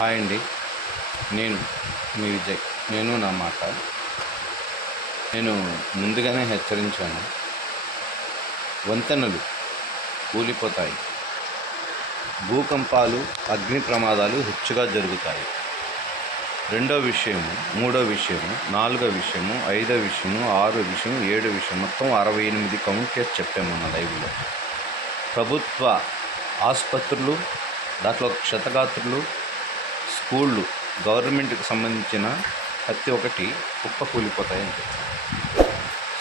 Hi అండి. నేను మీ విజయ్. నేను నా మాట. నేను ముందుగానే హెచ్చరించాను. వంతెనలు కూలిపోతాయి. భూకంపాలు అగ్ని ప్రమాదాలు హెచ్చుగా జరుగుతాయి. రెండో విషయము మూడో విషయము నాలుగో విషయము ఐదో విషయము ఆరో విషయం ఏడో విషయం మొత్తం అరవై ఎనిమిది కౌంట్ చేసి చెప్పాము మన లైవ్లో. ప్రభుత్వ ఆసుపత్రులు దాంట్లో క్షతగాత్రులు స్కూళ్ళు గవర్నమెంట్కి సంబంధించిన ప్రతి ఒక్కటి కుప్ప కూలిపోతాయని చెప్పారు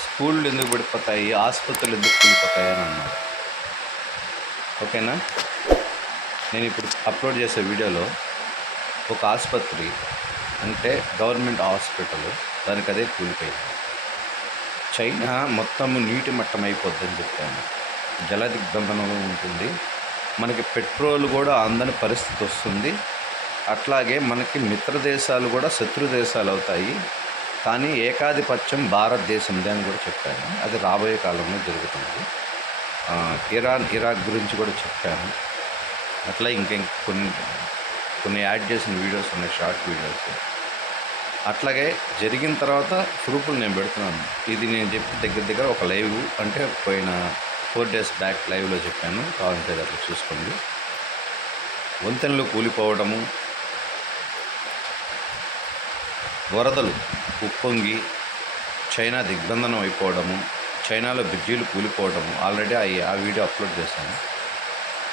స్కూళ్ళు ఎందుకు పడిపోతాయి ఆసుపత్రులు ఎందుకు కూలిపోతాయి అని అన్నారు. ఓకేనా? నేను ఇప్పుడు అప్లోడ్ చేసే వీడియోలో ఒక ఆసుపత్రి అంటే గవర్నమెంట్ హాస్పిటల్ దానికి అదే కూలిపోయింది. చైనా మొత్తం నీటి మట్టం అయిపోద్దని చెప్పాను. జల దిగ్బంధనంలో ఉంటుంది. మనకి పెట్రోల్ కూడా అందని పరిస్థితి వస్తుంది. అట్లాగే మనకి మిత్ర దేశాలు కూడా శత్రు దేశాలు అవుతాయి. కానీ ఏకాధిపత్యం భారతదేశంది అని కూడా చెప్పాను. అది రాబోయే కాలంలో జరుగుతుంది. ఇరాన్ ఇరాక్ గురించి కూడా చెప్పాను. అట్లా ఇంకెం కొన్ని కొన్ని యాడ్ చేసిన వీడియోస్ ఉన్నాయి షార్ట్ వీడియోస్. అట్లాగే జరిగిన తర్వాత ప్రూఫ్లు నేను పెడుతున్నాను. ఇది నేను చెప్పి దగ్గర దగ్గర ఒక లైవ్ అంటే పోయిన ఫోర్ డేస్ బ్యాక్ లైవ్లో చెప్పాను. కావాలంటే అట్లా చూసుకోండి. వంతెనలు కూలిపోవడము వరదలు ఉప్పొంగి చైనా దిగ్బంధనం అయిపోవడము చైనాలో బ్రిడ్జీలు కూలిపోవడము ఆల్రెడీ ఆ- ఆ వీడియో అప్లోడ్ చేశాను.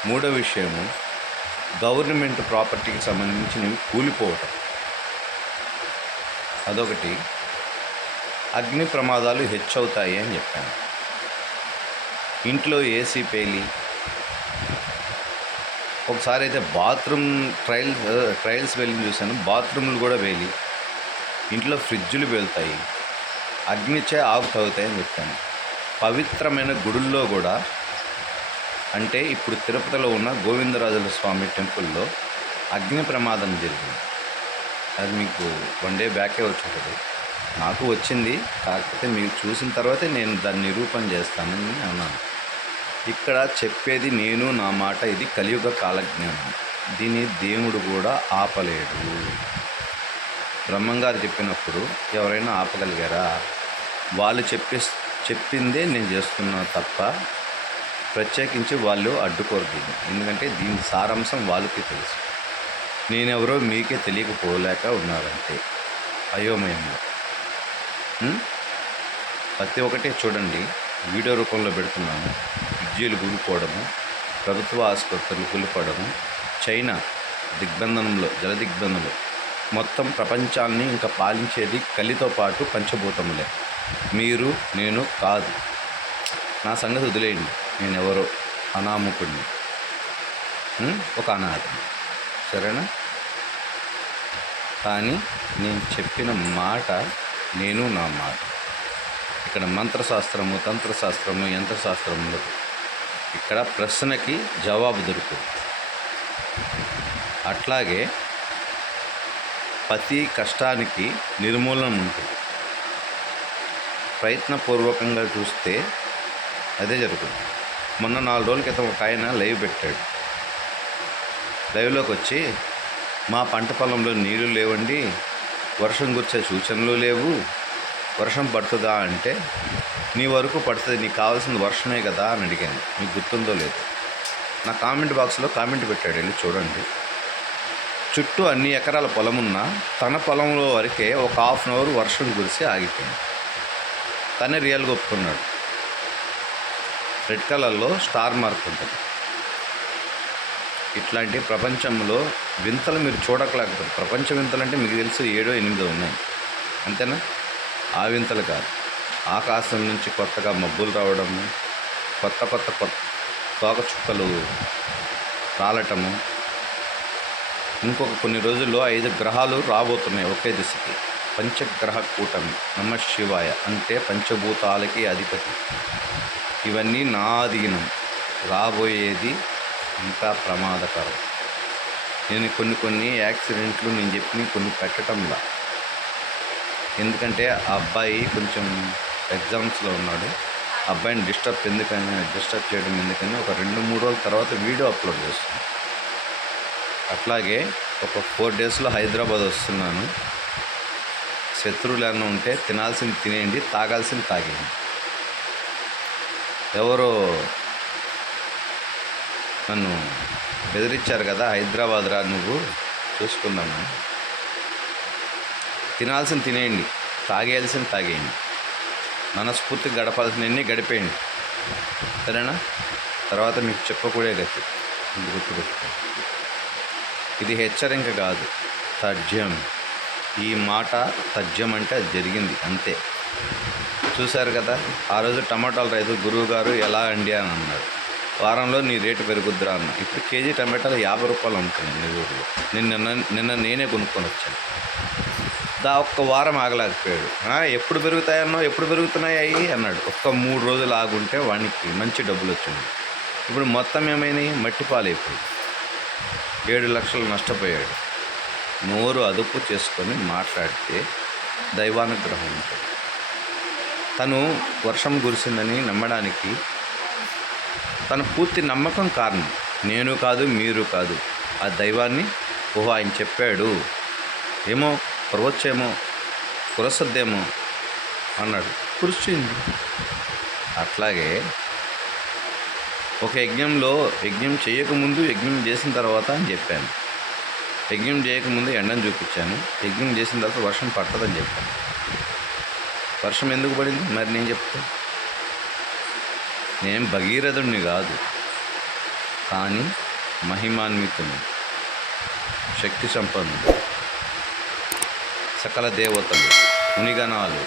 మూడో విషయము గవర్నమెంట్ ప్రాపర్టీకి సంబంధించినవి కూలిపోవటం. అదొకటి. అగ్ని ప్రమాదాలు హెచ్చవుతాయి అని చెప్పాను. ఇంట్లో ఏసీ పేలి ఒకసారి అయితే బాత్రూమ్ ట్రయల్స్ ట్రయల్స్ వెళ్ళి చూశాను బాత్రూమ్లు కూడా వేలి ఇంట్లో ఫ్రిడ్జులు వెళ్తాయి. అగ్నిచే ఆఫ్ అవుతాయని చెప్పాను. పవిత్రమైన గుడుల్లో కూడా అంటే ఇప్పుడు తిరుపతిలో ఉన్న గోవిందరాజుల స్వామి టెంపుల్లో అగ్ని ప్రమాదం జరిగింది. అది మీకు వన్ డే బ్యాకే వచ్చింది నాకు వచ్చింది. కాకపోతే మీరు చూసిన తర్వాతే నేను దాన్ని నిరూపణ చేస్తానని అన్నాను. ఇక్కడ చెప్పేది నేను నా మాట ఇది కలియుగ కాలజ్ఞానం. దీన్ని దేవుడు కూడా ఆపలేడు. బ్రహ్మంగారు చెప్పినప్పుడు ఎవరైనా ఆపగలిగారా? వాళ్ళు చెప్పే చెప్పిందే నేను చేస్తున్నాను తప్ప ప్రత్యేకించి వాళ్ళు అడ్డుకోరు దీన్ని. ఎందుకంటే దీని సారాంశం వాళ్ళకి తెలుసు. నేనెవరో మీకే తెలియకపోలేక ఉన్నారంటే అయోమయంలో ప్రతి ఒక్కటే చూడండి. వీడియో రూపంలో పెడుతున్నాను. విద్యులు కూలిపోవడము ప్రభుత్వ ఆసుపత్రులు కూలిపోవడము చైనా దిగ్బంధనంలో జల దిగ్బంధంలో మొత్తం ప్రపంచాన్ని ఇంకా పాలించేది కలితో పాటు పంచభూతములే. మీరు నేను కాదు. నా సంగతి వదిలేయండి. నేను ఎవరో అనామకుడిని ఒక అనాథ సరేనా? కానీ నేను చెప్పిన మాట నేను నా మాట. ఇక్కడ మంత్రశాస్త్రము తంత్రశాస్త్రము యంత్రశాస్త్రము ఇక్కడ ప్రశ్నకి జవాబు దొరుకుతుంది. అట్లాగే ప్రతి కష్టానికి నిర్మూలన ఉంటుంది. ప్రయత్నపూర్వకంగా చూస్తే అదే జరుగుతుంది. మొన్న నాలుగు రోజుల క్రితం ఒక ఆయన లైవ్ పెట్టాడు. లైవ్లోకి వచ్చి మా పంట పొలంలో నీళ్ళు లేవండి వర్షం కురిసే సూచనలు లేవు వర్షం పడుతుందా అంటే నీ వరకు పడుతుంది నీకు కావాల్సిన వర్షమే కదా అని అడిగాను. మీకు గుర్తుందో లేదు? నా కామెంట్ బాక్స్లో కామెంట్ పెట్టాడు. వెళ్ళి చూడండి. చుట్టూ అన్ని ఎకరాల పొలమున్నా తన పొలంలో వరకే ఒక హాఫ్ అన్ అవర్ వర్షం కురిసి ఆగిపోయింది. తనే రియల్గా ఒప్పుకున్నాడు రెడ్ కలర్లో స్టార్ మార్క్ ఉంటుంది. ఇట్లాంటి ప్రపంచంలో వింతలు మీరు చూడకలేకపోతే ప్రపంచ వింతలు అంటే మీకు తెలుసు ఏడో ఎనిమిదో ఉన్నాయి. అంతేనా? ఆ వింతలు కాదు. ఆకాశం నుంచి కొత్తగా మబ్బులు రావడము కొత్త కొత్త కొత్త తోక చుక్కలు రాలటము ఇంకొక కొన్ని రోజుల్లో ఐదు గ్రహాలు రాబోతున్నాయి ఒకే దిశకి. పంచగ్రహ కూటమి నమ శివాయ అంటే పంచభూతాలకి అధిపతి. ఇవన్నీ నా అధీనం రాబోయేది ఇంకా ప్రమాదకరం. నేను కొన్ని కొన్ని యాక్సిడెంట్లు నేను చెప్పిన కొన్ని పెట్టడంలా ఎందుకంటే ఆ అబ్బాయి కొంచెం ఎగ్జామ్స్లో ఉన్నాడు. అబ్బాయిని డిస్టర్బ్ ఎందుకని డిస్టర్బ్ చేయడం ఎందుకని ఒక రెండు మూడు రోజుల తర్వాత వీడియో అప్లోడ్ చేస్తున్నాను. అట్లాగే ఒక ఫోర్ డేస్లో హైదరాబాద్ వస్తున్నాను. శత్రువులు ఏమన్నా ఉంటే తినాల్సింది తినేయండి తాగాల్సింది తాగేయండి. ఎవరో నన్ను బెదిరించారు కదా హైదరాబాద్ రా నువ్వు చూసుకుందాము. తినాల్సింది తినేయండి తాగేయాల్సింది తాగేయండి. మనస్ఫూర్తి గడపాల్సినవన్నీ గడిపేయండి. సరేనా? తర్వాత మీకు చెప్పకూడే గతి. గుర్తుపెట్టుకోండి. ఇది హెచ్చరిక కాదు. తథ్యం. ఈ మాట తథ్యం అంటే అది జరిగింది అంతే. చూశారు కదా ఆ రోజు టమాటాల రైతు గురువు గారు ఎలా అండి అని అన్నారు. వారంలో నీ రేటు పెరుగుద్దురా అన్న. ఇప్పుడు కేజీ టమాటాలు యాభై రూపాయలు అమ్ముతున్నాను నెల్లూరులో. నిన్న నిన్న- నిన్న నేనే కొనుక్కొని వచ్చాను. దా ఒక్క వారం ఆగలేకపోయాడు. ఎప్పుడు పెరుగుతాయన్నో ఎప్పుడు పెరుగుతున్నాయి అన్నాడు. ఒక్క మూడు రోజులు ఆగుంటే వానికి మంచి డబ్బులు వచ్చింది. ఇప్పుడు మొత్తం ఏమైనాయి? మట్టి పాలైపోయి ఏడు లక్షలు నష్టపోయాడు. నోరు అదుపు చేసుకొని మాట్లాడితే దైవానుగ్రహం ఉంటుంది. తను వర్షం కురిసిందని నమ్మడానికి తన పూర్తి నమ్మకం కారణం. నేను కాదు మీరు కాదు. ఆ దైవాన్ని ఓహో ఆయన చెప్పాడు. ఏమో కురవచ్చేమో కురసద్దేమో అన్నాడు. కురిచింది అట్లాగే ఒక యజ్ఞంలో యజ్ఞం చేయకముందు యజ్ఞం చేసిన తర్వాత అని చెప్పాను. యజ్ఞం చేయకముందు ఎండను చూపించాను. యజ్ఞం చేసిన తర్వాత వర్షం పడుతుందని చెప్పాను. వర్షం ఎందుకు పడింది? మరి నేను చెప్తా. నేను భగీరథుడిని కాదు కానీ మహిమాన్వితుని శక్తి సంపన్నుడు సకల దేవతలు మునిగణాలు